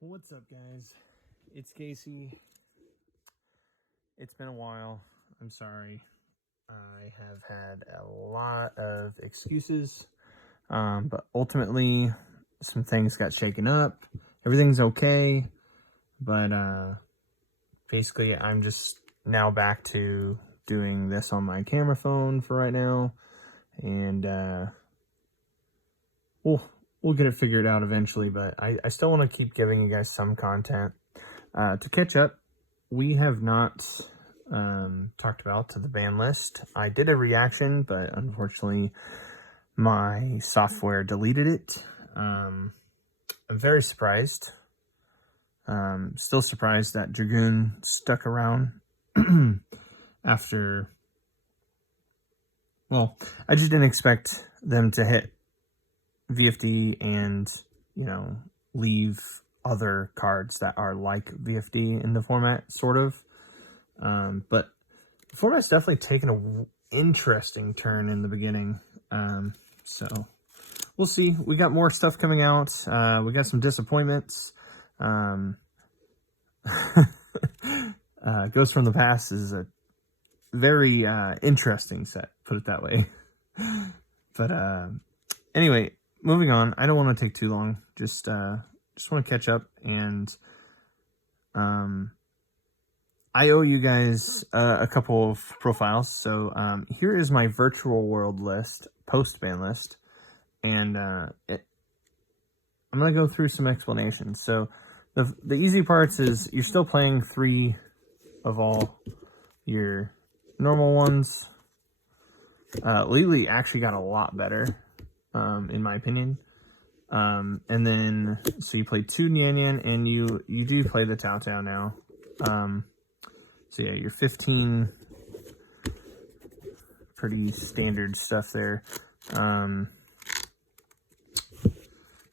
What's up, guys? It's Casey. It's been a while. I'm sorry. I have had a lot of excuses, but ultimately some things got shaken up. Everything's okay, but basically I'm just now back to doing this on my camera phone for right now, and we'll get it figured out eventually, but I still want to keep giving you guys some content. To catch up, we have not talked about the ban list. I did a reaction, but unfortunately my software deleted it. I'm very surprised. Still surprised that Dragoon stuck around after... Well, I just didn't expect them to hit VFD and, leave other cards that are like VFD in the format, sort of. But the format's definitely taken an interesting turn in the beginning. So we'll see. We got more stuff coming out. We got some disappointments. Ghost from the Past is a very interesting set, put it that way. But anyway, moving on. I don't want to take too long. Just want to catch up, and I owe you guys a couple of profiles. So here is my virtual world list, post-ban list, and I'm going to go through some explanations. So the easy parts is you're still playing 3 of all your normal ones. Lily actually got a lot better, in my opinion. And then, so you play 2 Nian Nian, and you do play the Tao Tao now. So yeah, you're 15, pretty standard stuff there.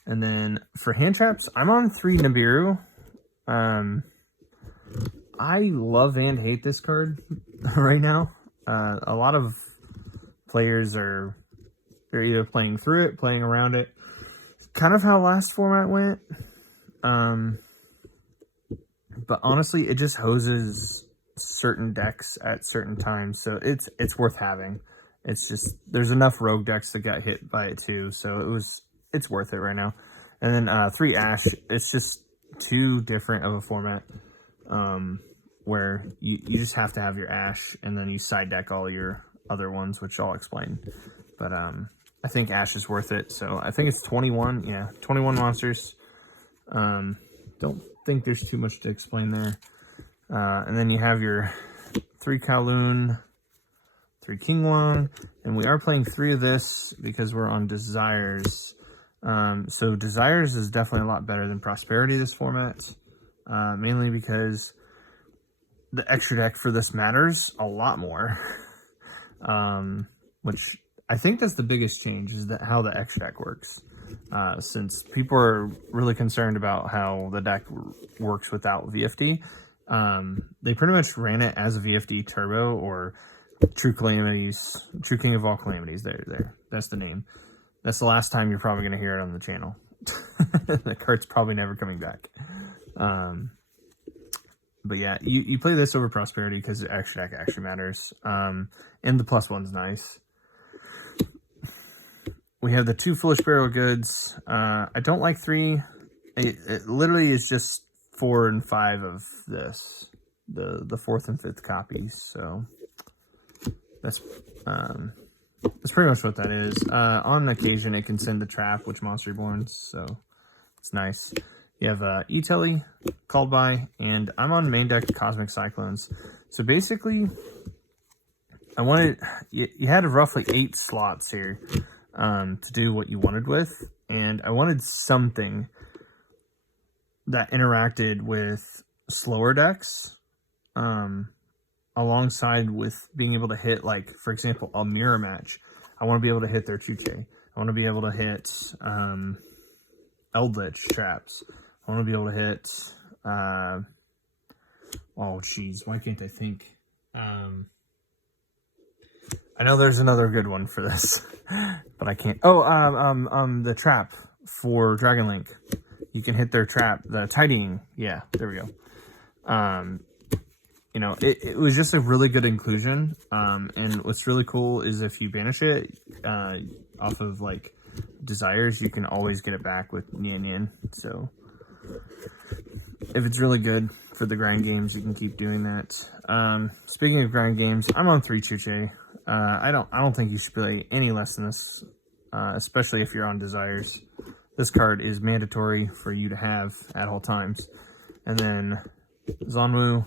And then for hand traps, I'm on 3 Nibiru. I love and hate this card right now. A lot of players they're either playing through it, playing around it. Kind of how last format went. But honestly, it just hoses certain decks at certain times, so it's worth having. It's just there's enough rogue decks that got hit by it too, so it's worth it right now. And then 3 Ash, it's just too different of a format, where you just have to have your Ash, and then you side deck all your other ones, which I'll explain. But I think Ash is worth it, so I think it's 21. Yeah, 21 monsters. Don't think there's too much to explain there. And then you have your 3 Kowloon, 3 Kingwang, and we are playing 3 of this because we're on Desires. So Desires is definitely a lot better than Prosperity this format, mainly because the extra deck for this matters a lot more. Which I think that's the biggest change, is that how the extra deck works. Since people are really concerned about how the deck works without VFD, they pretty much ran it as a VFD Turbo or True Calamities, True King of all Calamities. There. That's the name. That's the last time you're probably going to hear it on the channel. The card's probably never coming back. But yeah, you play this over Prosperity because the extra deck actually matters. And the +1's nice. We have the 2 Foolish Barrel Goods. I don't like 3. It literally is just 4 and 5 of this. The 4th and 5th copies. So that's pretty much what that is. On occasion, it can send a trap, which Monster Reborns, so it's nice. You have E-Telly, Called By, and I'm on main deck Cosmic Cyclones. So basically, you had roughly 8 slots here to do what you wanted with, and I wanted something that interacted with slower decks, alongside with being able to hit, like, for example, a mirror match. I want to be able to hit their Chuche. I want to be able to hit Eldritch traps. I want to be able to hit oh jeez, why can't I think? I know there's another good one for this, but I can't. Oh, the trap for Dragon Link. you can hit their trap, the tidying. Yeah, there we go. You know, it was just a really good inclusion. And what's really cool is if you banish it off of like desires, you can always get it back with Nian Nian. So if it's really good for the grind games, you can keep doing that. Speaking of grind games, I'm on 3 Chuche. I don't think you should play any less than this, especially if you're on desires. This card is mandatory for you to have at all times. And then Zonwu,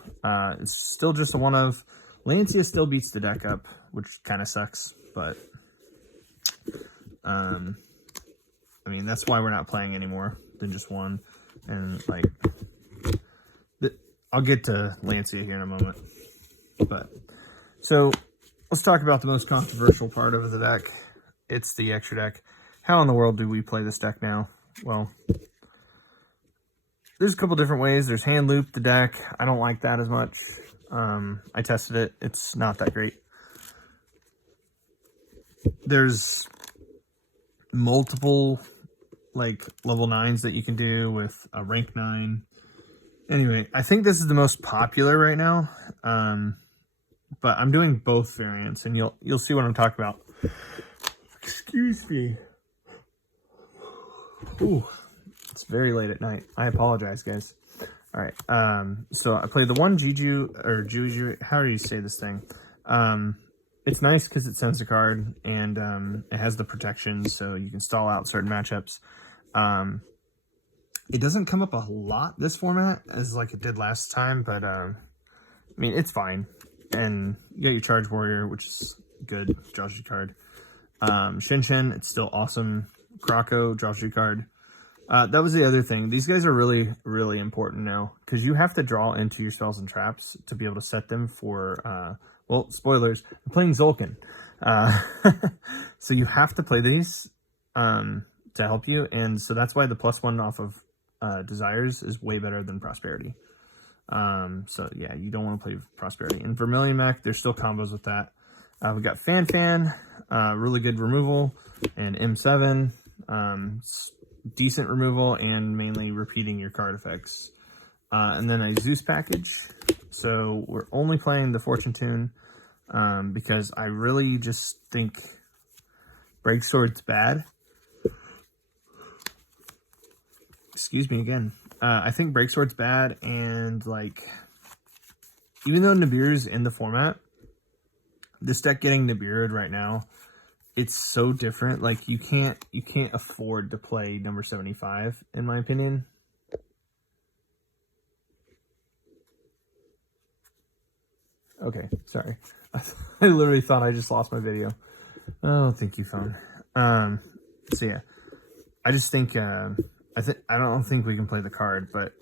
it's still just a one of. Lancia still beats the deck up, which kind of sucks, but I mean, that's why we're not playing anymore than just one. And like, I'll get to Lancia here in a moment. But so let's talk about the most controversial part of the deck. It's the extra deck. How in the world do we play this deck now? Well, there's a couple different ways. There's hand loop the deck. I don't like that as much. I tested it. It's not that great. There's multiple like level 9s that you can do with a rank 9. Anyway, I think this is the most popular right now. But I'm doing both variants, and you'll see what I'm talking about. Excuse me. Ooh, it's very late at night. I apologize, guys. All right. So I played the one Juju or Juju. How do you say this thing? It's nice because it sends a card, and it has the protection, so you can stall out certain matchups. It doesn't come up a lot this format as like it did last time, but I mean, it's fine. And you got your Charge Warrior, which is good, draws you card. Shin, it's still awesome. Krako draws you card. That was the other thing. These guys are really, really important now because you have to draw into your spells and traps to be able to set them for, well, spoilers, I'm playing Zolkin. So you have to play these to help you. And so that's why the +1 off of Desires is way better than Prosperity. So yeah, you don't want to play Prosperity. And Vermilion Mech, there's still combos with that. We got Fan, really good removal, and M7, decent removal, and mainly repeating your card effects. And then a Zeus package. So we're only playing the Fortune Tune because I really just think Breaksword's bad. Excuse me again. I think Breaksword's bad, and like, even though Nibiru's in the format, this deck getting Nibiru'd right now, it's so different. Like, you can't afford to play number 75, in my opinion. Okay, sorry. I literally thought I just lost my video. Oh, thank you, phone. So yeah, I just think I don't think we can play the card, but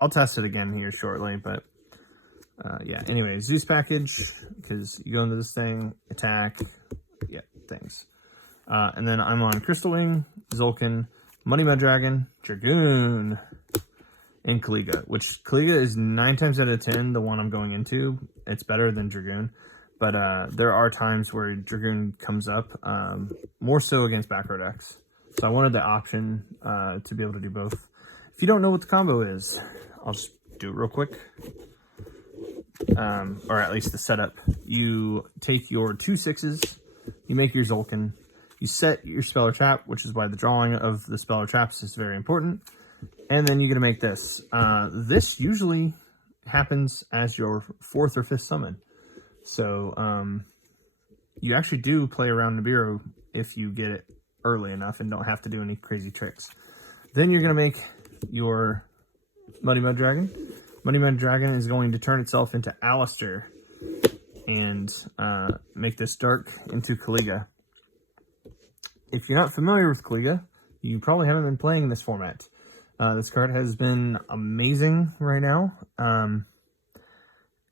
I'll test it again here shortly. But yeah, anyway, Zeus package, because you go into this thing, attack, yeah, things. And then I'm on Crystal Wing, Zolkin, Money Mud Dragon, Dragoon, and Kaliga, which Kaliga is 9 times out of 10 the one I'm going into. It's better than Dragoon, but there are times where Dragoon comes up, more so against back row decks. So I wanted the option to be able to do both. If you don't know what the combo is, I'll just do it real quick. Or at least the setup. You take your 2 6s, you make your Zolkin, you set your spell or trap, which is why the drawing of the spell or traps is very important. And then you're going to make this. This usually happens as your 4th or 5th summon. So you actually do play around Nibiru if you get it early enough and don't have to do any crazy tricks. Then you're going to make your Muddy Mud Dragon. Muddy Mud Dragon is going to turn itself into Alistair and make this dark into Kaliga. If you're not familiar with Kaliga, you probably haven't been playing this format. This card has been amazing right now.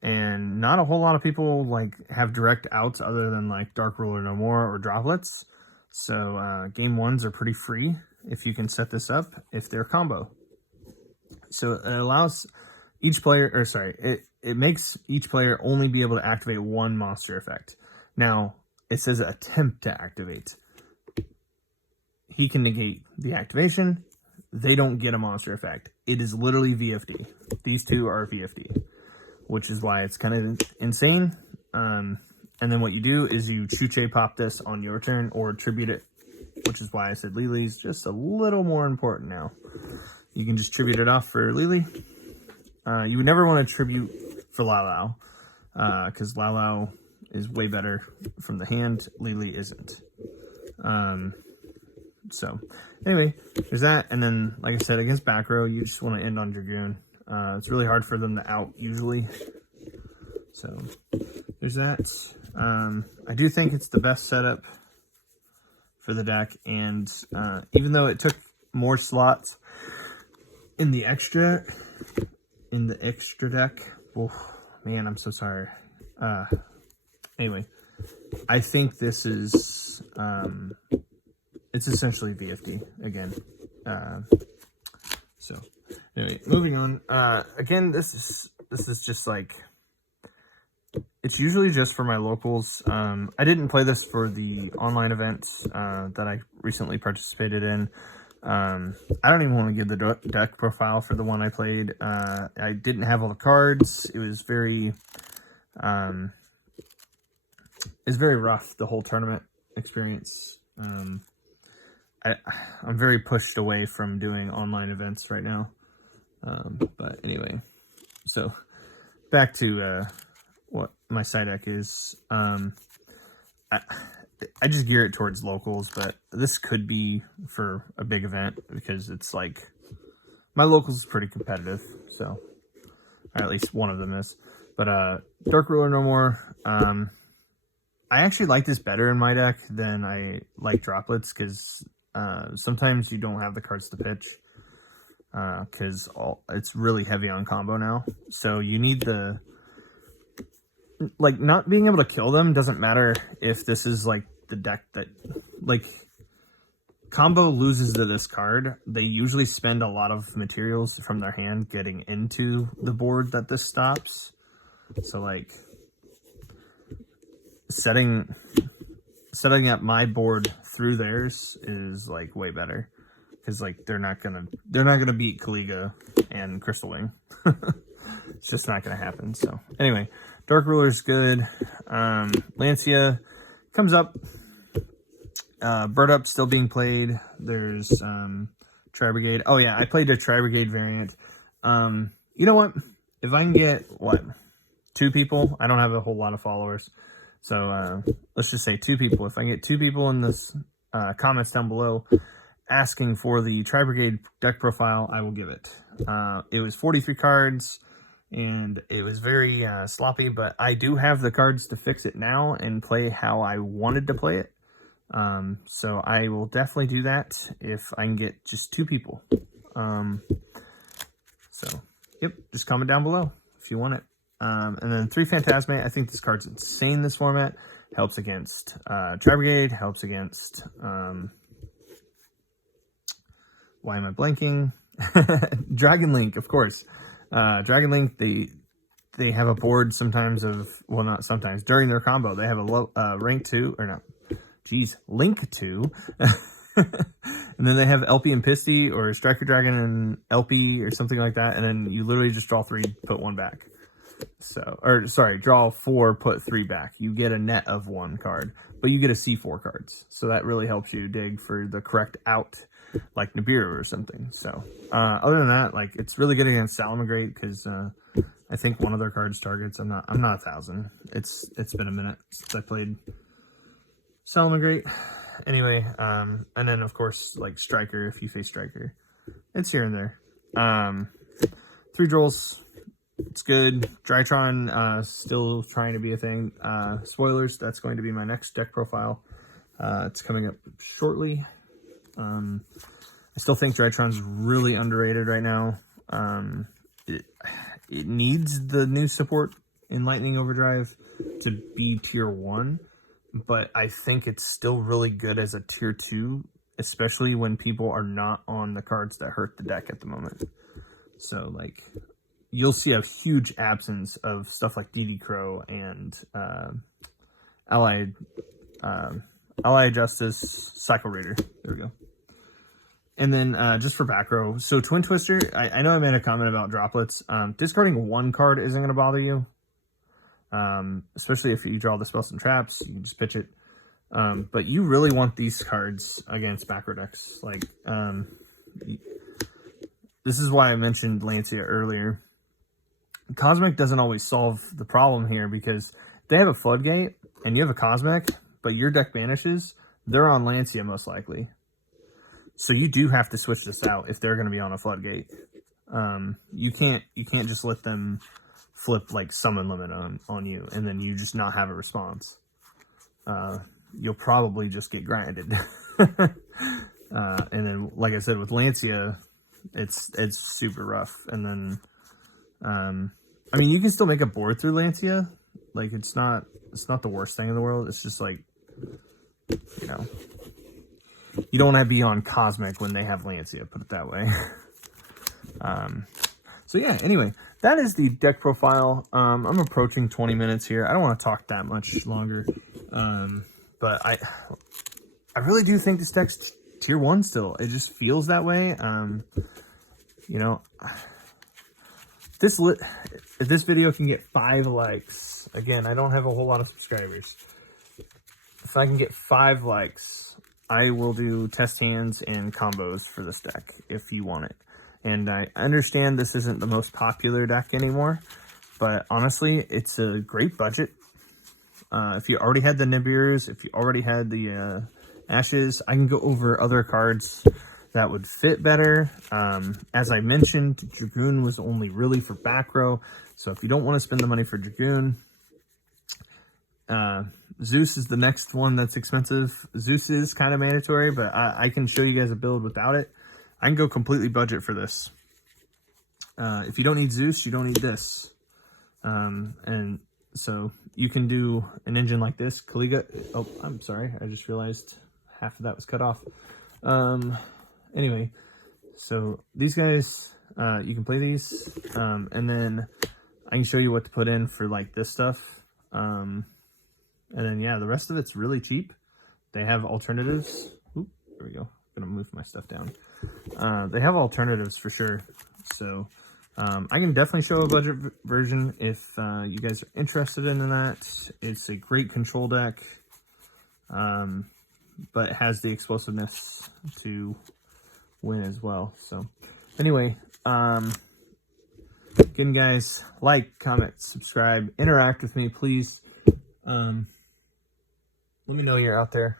And not a whole lot of people like have direct outs other than like Dark Ruler No More or Droplets. So game 1s are pretty free if you can set this up if they're combo. So it allows each player, or sorry, it makes each player only be able to activate 1 monster effect. Now, it says attempt to activate. He can negate the activation, they don't get a monster effect. It is literally VFD. These two are VFD, which is why it's kind of insane. And then what you do is you Chuche pop this on your turn or tribute it, which is why I said Lily's just a little more important now. You can just tribute it off for Lily. You would never want to tribute for Lao Lao, because Lao Lao is way better from the hand. Lily isn't. So anyway, there's that. And then, like I said, against back row, you just want to end on Dragoon. It's really hard for them to out usually. So there's that. I do think it's the best setup for the deck. And even though it took more slots in the extra deck, oh man, I'm so sorry. Anyway, I think this is it's essentially VFD again. So anyway, moving on. Again, this is just like, it's usually just for my locals. I didn't play this for the online events that I recently participated in. I don't even want to give the deck profile for the one I played. I didn't have all the cards. It was very rough, the whole tournament experience. I'm very pushed away from doing online events right now. But anyway, so back to what my side deck is. I just gear it towards locals, but this could be for a big event because it's like, my locals is pretty competitive, so, or at least one of them is. But Dark Ruler No More, I actually like this better in my deck than I like Droplets, because sometimes you don't have the cards to pitch, because it's really heavy on combo now. So you need the, like, not being able to kill them doesn't matter if this is like the deck that, like, combo loses to this card. They usually spend a lot of materials from their hand getting into the board that this stops. So like, setting up my board through theirs is like way better, because like they're not gonna beat Kaliga and Crystal Wing. It's just not gonna happen. So anyway, Dark Ruler's good. Lancia comes up. Bird Up still being played. There's Tri Brigade. Oh yeah, I played a Tri Brigade variant. You know what? If I can get 2 people, I don't have a whole lot of followers. So let's just say 2 people. If I get 2 people in this comments down below asking for the Tri Brigade deck profile, I will give it. It was 43 cards, and it was very sloppy, but I do have the cards to fix it now and play how I wanted to play it. So I will definitely do that if I can get just 2 people. So, yep, just comment down below if you want it. And then 3 Phantasmate. I think this card's insane, this format. Helps against Tri Brigade, helps against why am I blanking? Dragon Link, of course. Dragon Link, they have a board sometimes of, well, not sometimes, during their combo, they have a low rank 2, or no, geez, Link 2. And then they have LP and Pisty, or Striker Dragon and LP, or something like that, and then you literally just draw 3, put 1 back. So, or sorry, draw 4, put 3 back. You get a net of 1 card, but you get a C4 cards. So that really helps you dig for the correct out, like Nibiru or something. So, other than that, like, it's really good against Salamangreat, because I think one of their cards targets. I'm not 1,000. It's been a minute since I played Salamangreat. Anyway, and then of course, like Striker, if you face Striker, it's here and there. 3 Drolls. It's good. Drytron, still trying to be a thing. Spoilers, that's going to be my next deck profile. It's coming up shortly. I still think Drytron's really underrated right now. It needs the new support in Lightning Overdrive to be tier 1, but I think it's still really good as a tier 2, especially when people are not on the cards that hurt the deck at the moment. So, like, you'll see a huge absence of stuff like DD Crow and Allied Justice Cycle Reader. There we go. And then just for back row, so Twin Twister, I know I made a comment about droplets. Discarding one card isn't going to bother you, especially if you draw the spells and traps. You can just pitch it. But you really want these cards against back row decks. Like, this is why I mentioned Lancia earlier. Cosmic doesn't always solve the problem here, because they have a Floodgate and you have a Cosmic, but your deck banishes, they're on Lancia most likely. So you do have to switch this out if they're going to be on a Floodgate. You can't just let them flip like Summon Limit on you and then you just not have a response. You'll probably just get grinded. And then, like I said, with Lancia, it's super rough. And then, I mean, you can still make a board through Lancia. Like, it's not the worst thing in the world. It's just like, you know, you don't want to be on Cosmic when they have Lancia, put it that way. So yeah, anyway, that is the deck profile. I'm approaching 20 minutes here. I don't want to talk that much longer. But I really do think this deck's tier 1 still. It just feels that way. You know, if this video can get 5 likes, again, I don't have a whole lot of subscribers. If I can get 5 likes, I will do test hands and combos for this deck if you want it. And I understand this isn't the most popular deck anymore, but honestly, it's a great budget. If you already had the Nibiru's, if you already had the Ashes, I can go over other cards that would fit better. As I mentioned, Dragoon was only really for back row, so if you don't want to spend the money for Dragoon, Zeus is the next one that's expensive. Zeus is kind of mandatory, but I can show you guys a build without it. I can go completely budget for this. If you don't need Zeus, you don't need this. And so you can do an engine like this. Kaliga. Oh, I'm sorry. I just realized half of that was cut off. Anyway, so these guys, you can play these. And then I can show you what to put in for like this stuff. And then, yeah, the rest of it's really cheap. They have alternatives. Oop, there we go. I'm going to move my stuff down. They have alternatives for sure. So I can definitely show a budget version if you guys are interested in that. It's a great control deck, but it has the explosiveness to win as well. So anyway, again, guys, like, comment, subscribe, interact with me, please. Let me know you're out there.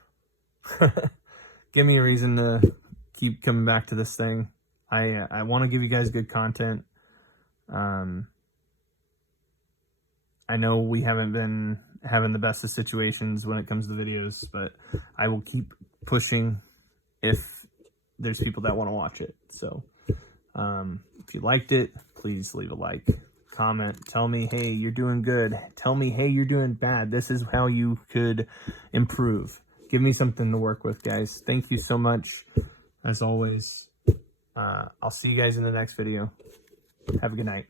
Give me a reason to keep coming back to this thing. I want to give you guys good content. I know we haven't been having the best of situations when it comes to videos, but I will keep pushing if there's people that want to watch it. So if you liked it, please leave a like, comment, tell me, hey, you're doing good. Tell me, hey, you're doing bad. This is how you could improve. Give me something to work with, guys. Thank you so much. As always, I'll see you guys in the next video. Have a good night.